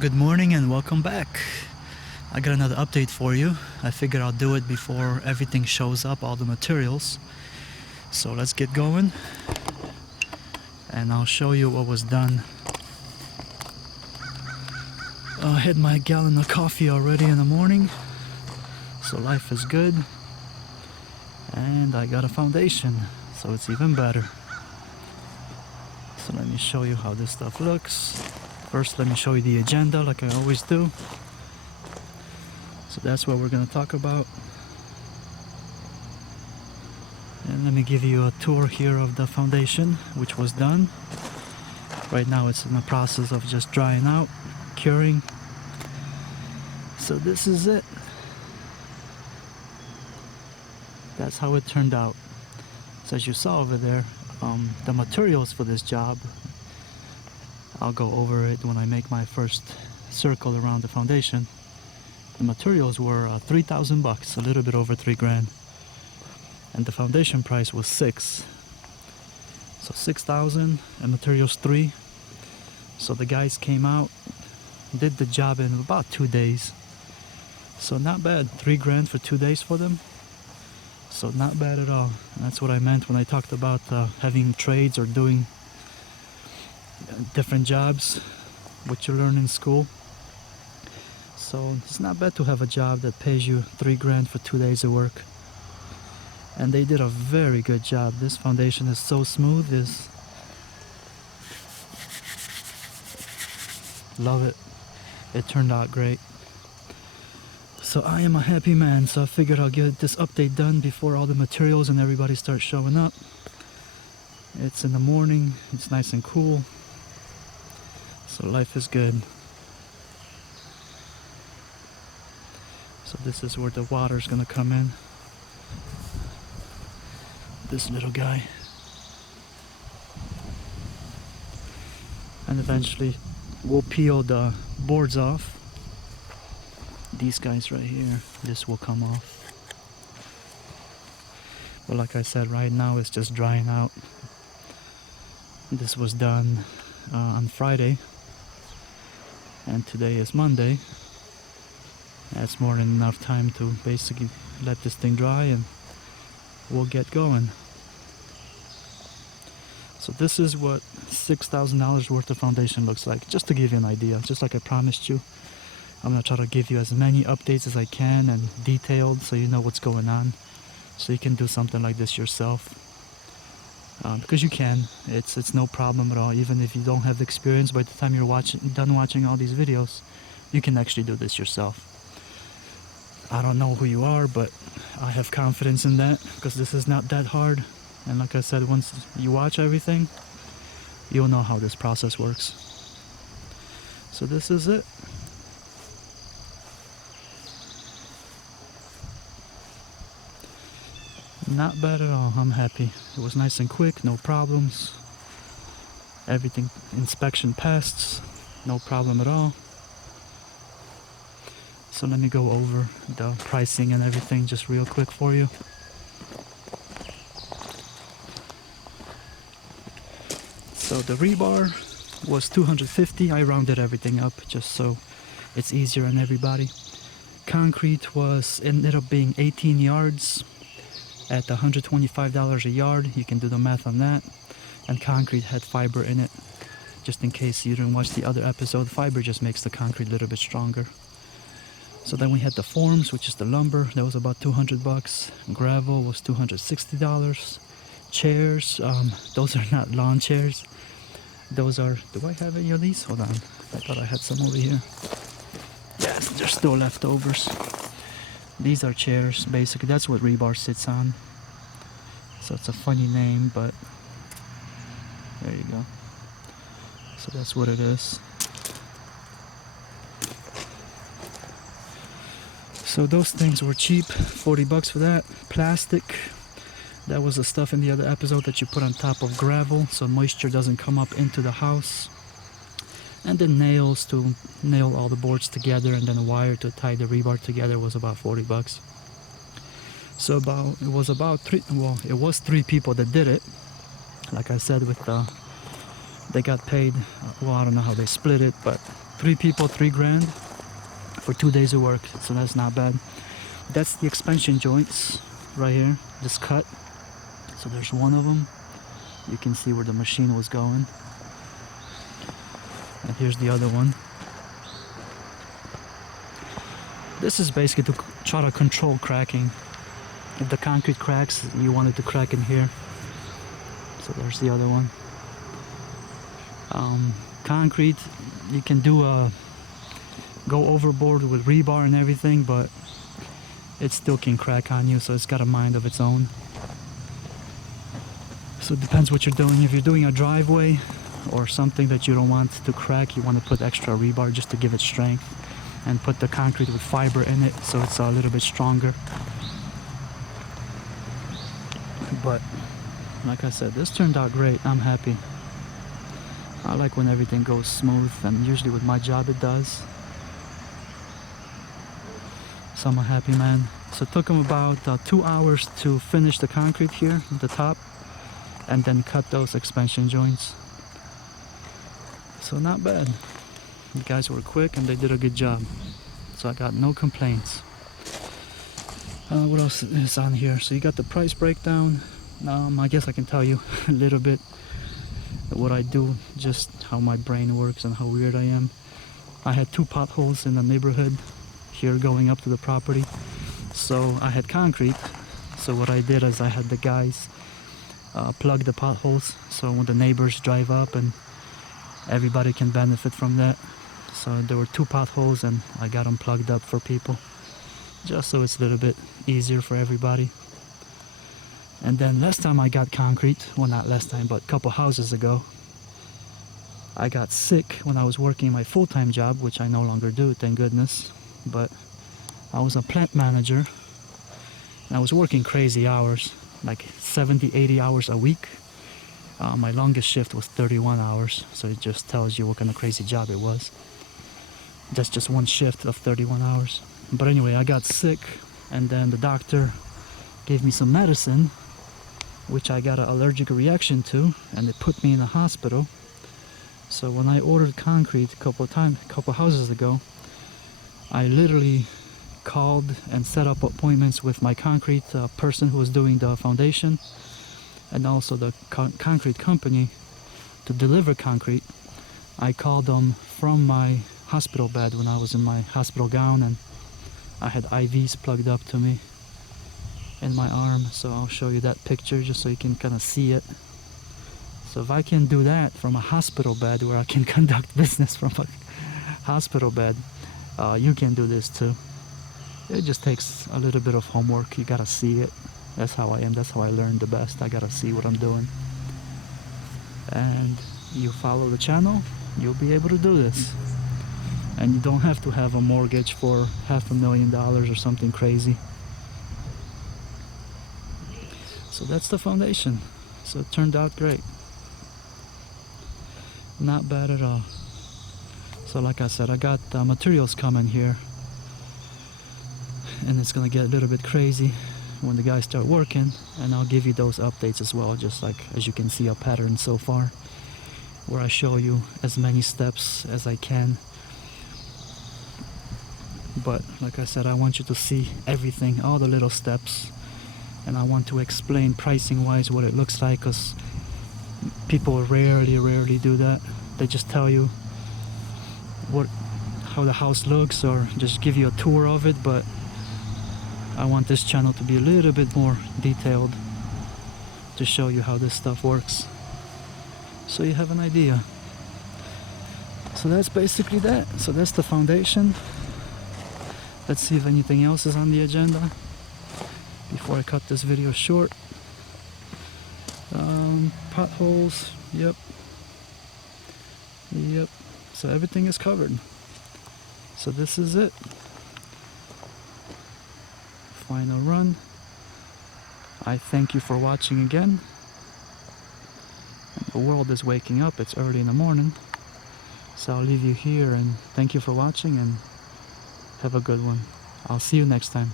Good morning and welcome back. I got another update for you. I figured I'll do it before everything shows up, all the materials. So let's get going and I'll show you what was done. I had my gallon of coffee already in the morning, so life is good. And I got a foundation, so it's even better. So let me show you how this stuff looks. First, let me show you the agenda like I always do. So that's what we're going to talk about. And let me give you a tour here of the foundation, which was done. Right now it's in the process of just drying out, curing. So this is it. That's how it turned out. So as you saw over there, the materials for this job, I'll go over it when I make my first circle around the foundation. The materials were 3,000 bucks, a little bit over 3 grand. And the foundation price was 6. So 6,000 and materials 3. So the guys came out, did the job in about 2 days. So not bad, 3 grand for 2 days for them. So not bad at all. That's what I meant when I talked about having trades or doing different jobs, what you learn in school. So it's not bad to have a job that pays you 3 grand for 2 days of work. And they did a very good job. This foundation is so smooth. Love it. It turned out great. So I am a happy man, so I figured I'll get this update done before all the materials and everybody starts showing up. It's in the morning, it's nice and cool. So life is good. So this is where the water's gonna come in. This little guy. And eventually we'll peel the boards off. These guys right here, this will come off. But like I said, right now it's just drying out. This was done on Friday. And today is Monday. That's more than enough time to basically let this thing dry and we'll get going. So this is what $6,000 worth of foundation looks like, just to give you an idea. Just like I promised you, I'm going to try to give you as many updates as I can and detailed so you know what's going on, so you can do something like this yourself. Because you can, it's no problem at all. Even if you don't have the experience, by the time you're done watching all these videos, you can actually do this yourself. I don't know who you are, but I have confidence in that because this is not that hard. And like I said, once you watch everything, you'll know how this process works. So this is it. Not bad at all. I'm happy. It was nice and quick, no problems. Everything, inspection passed, no problem at all. So let me go over the pricing and everything just real quick for you. So the rebar was $250. I rounded everything up just so it's easier on everybody. Concrete ended up being 18 yards at $125 a yard. You can do the math on that. And concrete had fiber in it. Just in case you didn't watch the other episode, fiber just makes the concrete a little bit stronger. So then we had the forms, which is the lumber. That was about 200 bucks. Gravel was $260. Chairs, those are not lawn chairs. Those are, do I have any of these? Hold on, I thought I had some over here. Yes, there's still leftovers. These are chairs, basically. That's what rebar sits on. So it's a funny name, but there you go. So that's what it is. So those things were cheap, 40 bucks for that. Plastic, that was the stuff in the other episode that you put on top of gravel so moisture doesn't come up into the house. And then nails to nail all the boards together, and then a wire to tie the rebar together was about 40 bucks. So it was 3 people that did it. Like I said, they got paid, well, I don't know how they split it, but 3 people, 3 grand for 2 days of work, so that's not bad. That's the expansion joints right here, just cut. So there's one of them. You can see where the machine was going. And here's the other one. This is basically to try to control cracking. If the concrete cracks, you want it to crack in here. So there's the other one. Concrete, you can do go overboard with rebar and everything, but it still can crack on you, so it's got a mind of its own. So it depends what you're doing. If you're doing a driveway or something that you don't want to crack, you want to put extra rebar just to give it strength, and put the concrete with fiber in it so it's a little bit stronger. But like I said, this turned out great. I'm happy. I like when everything goes smooth, and usually with my job it does. So I'm a happy man. So it took him about 2 hours to finish the concrete here at the top, and then cut those expansion joints. So not bad. The guys were quick and they did a good job. So I got no complaints. What else is on here? So you got the price breakdown. I guess I can tell you a little bit what I do, just how my brain works and how weird I am. I had 2 potholes in the neighborhood here going up to the property. So I had concrete. So what I did is I had the guys plug the potholes, so when the neighbors drive up, and everybody can benefit from that. So there were 2 potholes and I got them plugged up for people, just so it's a little bit easier for everybody. And then last time I got concrete, well, not last time, but a couple houses ago, I got sick when I was working my full-time job, which I no longer do, thank goodness. But I was a plant manager and I was working crazy hours, like 70, 80 hours a week. My longest shift was 31 hours, so it just tells you what kind of crazy job it was. That's just one shift of 31 hours. But anyway, I got sick, and then the doctor gave me some medicine, which I got an allergic reaction to, and they put me in a hospital. So when I ordered concrete a couple houses ago, I literally called and set up appointments with my concrete person who was doing the foundation, and also the concrete company to deliver concrete. I called them from my hospital bed when I was in my hospital gown, and I had IVs plugged up to me in my arm. So I'll show you that picture just so you can kind of see it. So if I can do that from a hospital bed, where I can conduct business from a hospital bed, you can do this too. It just takes a little bit of homework. You gotta see it. That's how I am. That's how I learn the best. I gotta see what I'm doing. And you follow the channel, you'll be able to do this. And you don't have to have a mortgage for $500,000 or something crazy. So that's the foundation. So it turned out great. Not bad at all. So like I said, I got materials coming here, and it's gonna get a little bit crazy when the guys start working, and I'll give you those updates as well, just like as you can see a pattern so far, where I show you as many steps as I can. But like I said, I want you to see everything, all the little steps, and I want to explain pricing wise what it looks like, because people rarely do that. They just tell you how the house looks, or just give you a tour of it. But I want this channel to be a little bit more detailed, to show you how this stuff works, so you have an idea. So that's basically that. So that's the foundation. Let's see if anything else is on the agenda before I cut this video short. Potholes, yep. So everything is covered. So this is it. Final run. I thank you for watching again. The world is waking up. It's early in the morning. So I'll leave you here, and thank you for watching, and have a good one. I'll see you next time.